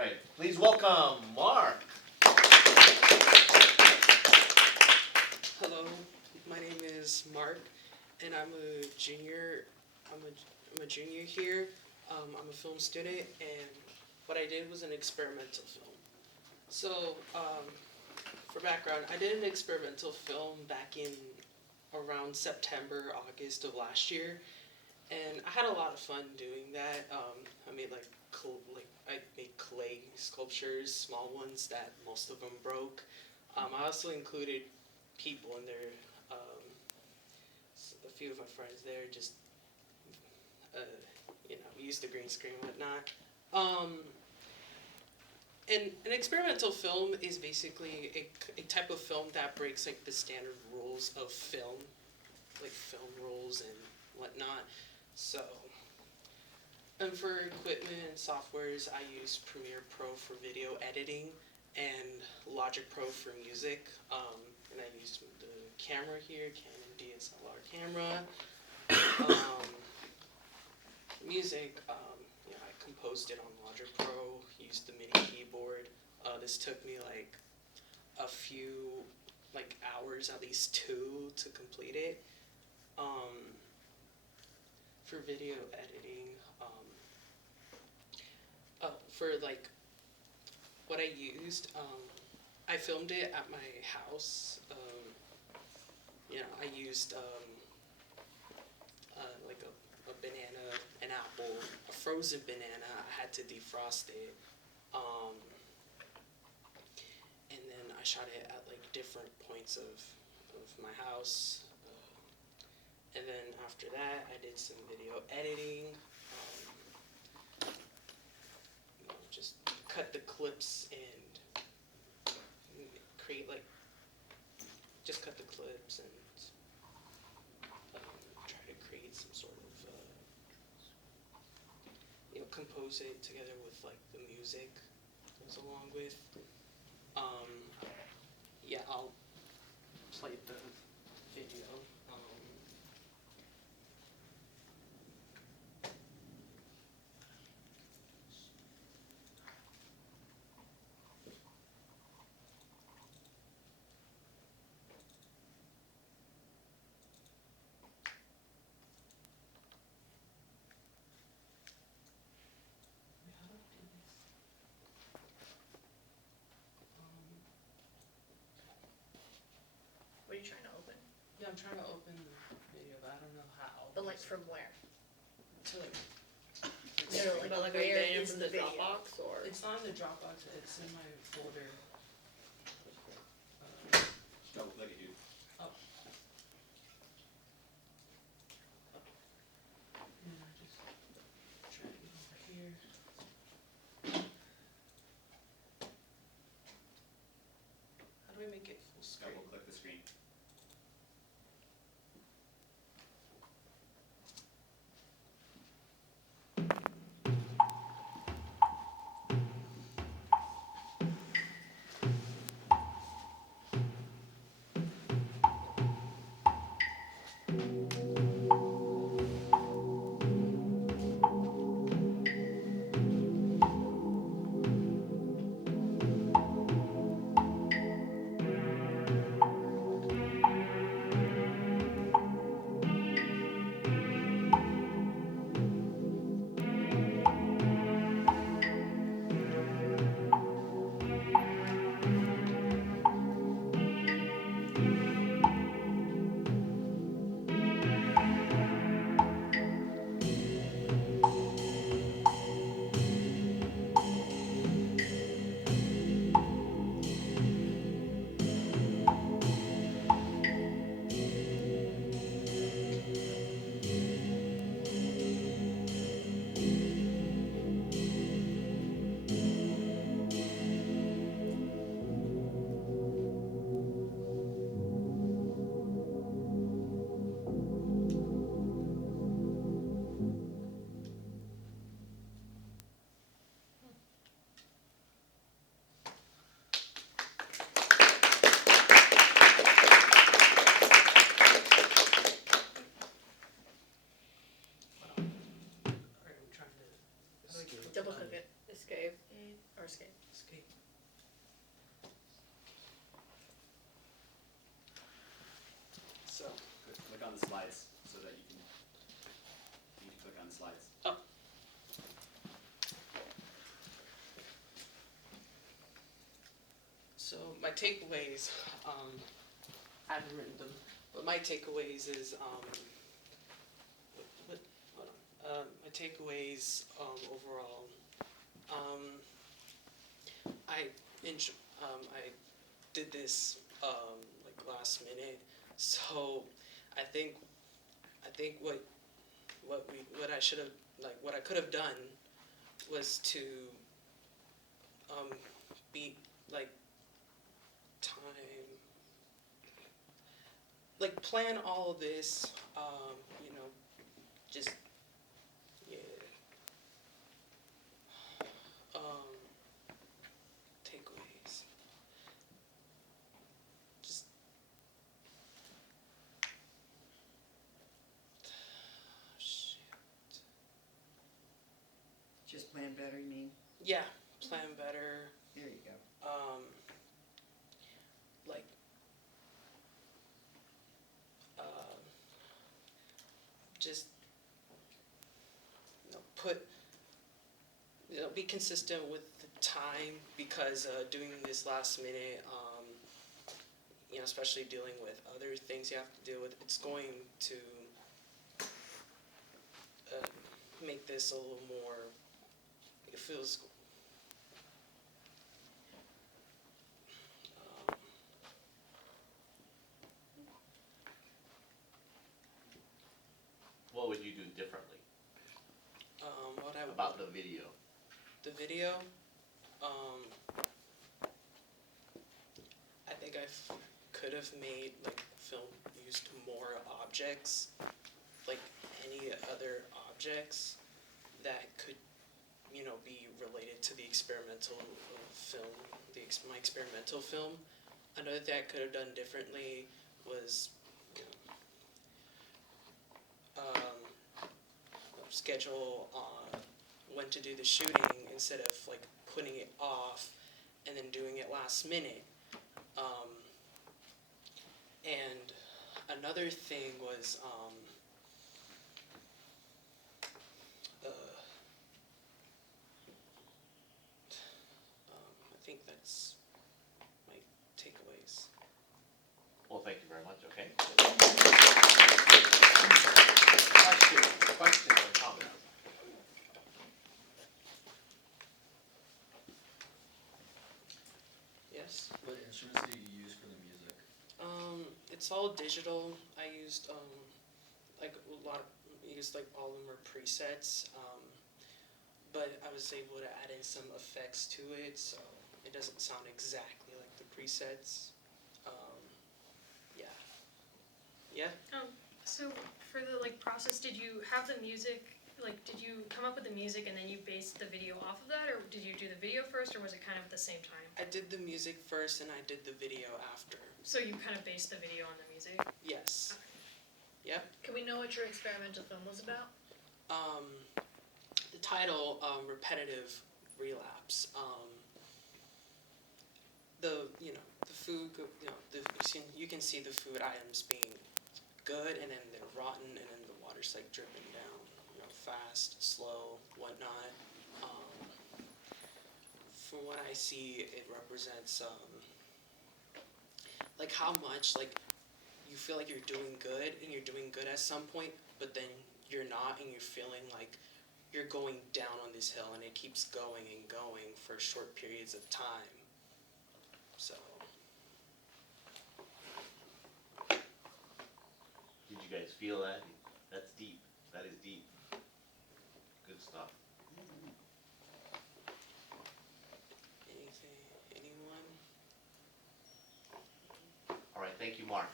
right, please welcome Mark. Hello, my name is Mark, and I'm a junior. I'm a junior here. I'm a film student, and what I did was an experimental film. So, for background, I did an experimental film back in around September, August of last year, and I had a lot of fun doing that. I made I made clay sculptures, small ones that most of them broke. I also included people in there. Um, a few of my friends there just, uh, used the green screen and whatnot. Um, and an experimental film is basically a type of film that breaks like the standard rules of film, like film rules and whatnot. So, and for equipment and softwares, I use Premiere Pro for video editing and Logic Pro for music. And I use the camera here, Canon DSLR camera. Music, I composed it on Logic Pro, used the MIDI keyboard. This took me like a few, hours, at least 2, to complete it. For video editing, for what I used, I filmed it at my house. I used a banana, an apple, a frozen banana. I had to defrost it, and then I shot it at different points of my house. And then after that, I did some video editing. Just cut the clips and create just cut the clips and try to create some sort of compose it together with the music that goes along with. I'll play the video. What are you trying to open? Yeah, I'm trying to open the video, but I don't know how. But from where? To Where is from the the video? Dropbox or? It's not in the Dropbox. It's in my folder. Double click it, dude. Oh. And I just drag it over here. How do I make it full screen? Double click the screen. skate. Escape. So, Click on the slides so that you can click on the slides. oh. So my takeaways, I haven't written them, but my takeaways is, hold on. My takeaways, overall, I did this, like last minute, so I think what I should have, like, what I could have done was to, be, like, time, like, plan all of this, you know, just, yeah, takeaways, just, shit, Just plan better, you mean? yeah, plan better, There you go. like, just, be consistent with the time, because doing this last minute, especially dealing with other things you have to deal with, it's going to make this a little more, it feels, What would you do differently what I would, about the video? the video, I think could have made, like, film used more objects, like any other objects that could, be related to the experimental film, my experimental film. Another thing I could have done differently was, schedule when to do the shooting instead of, like, putting it off and then doing it last minute. And another thing was, I think that's my takeaways. Well, thank you very much. Okay. Question or comment? Yes? What instruments do you use for the music? It's all digital. I used, like, used, like, all of them are presets, but I was able to add in some effects to it, so it doesn't sound exactly like the presets. Yeah. Yeah? So for the process, did you have the music, did you come up with the music and then you based the video off of that, or did you do the video first, or was it kind of at the same time? I did the music first and I did the video after. So you kind of based the video on the music? Yes. Okay. Yep. Can we know what your experimental film was about? The title, Repetitive Relapse. The food, you can see the food items being good, and then they're rotten, and then the water's, like, dripping down, fast, slow, whatnot. From what I see, it represents, like, how much, like, you feel like you're doing good, and you're doing good at some point, but then you're not, and you're feeling like you're going down on this hill, and it keeps going and going for short periods of time. So, Did you guys feel that? That's deep. That is deep. Good stuff. anyone? All right. Thank you, Mark.